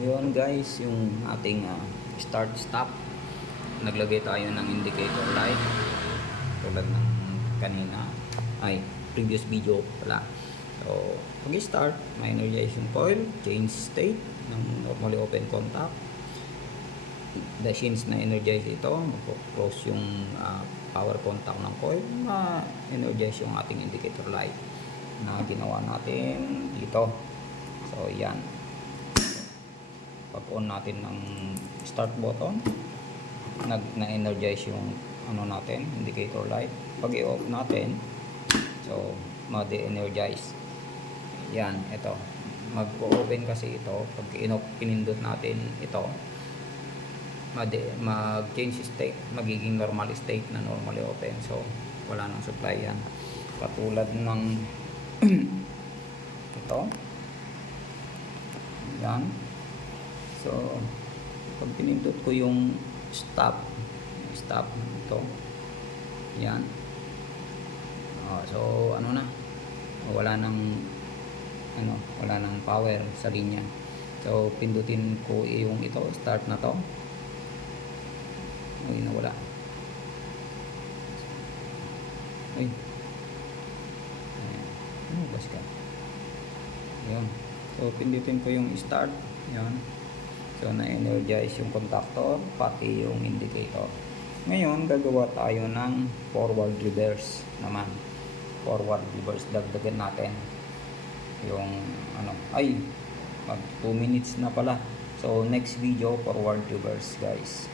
Yun guys, yung ating start stop. Naglagay tayo ng indicator light tulad ng kanina ay previous video pala. So pag start, ma-energize yung coil, change state ng normally open contact. The since na energize ito, mag-close yung power contact ng coil, ma-energize yung ating indicator light na ginawa natin dito. So yan, pag on natin ng start button, na-energize yung ano natin, indicator light. Pag i-off natin, so ma-de-energize. Yan, ito mag-open kasi ito pag pinindot natin ito, mag-change state, magiging normal state na normally open. So wala nang supply yan, katulad ng ito. Yan. So pag pinindot ko yung stop ito, yan. So ano na, wala nang power sa linya. So pindutin ko yung ito, start na to. Ay, nawala. Ay, bas ka. Yan. So pindutin ko yung start. Yan. So na-energize yung contactor pati yung indicator. Ngayon gagawa tayo ng forward reverse naman. Forward reverse, dagdagan natin yung mag 2 minutes na pala. So next video, forward reverse guys.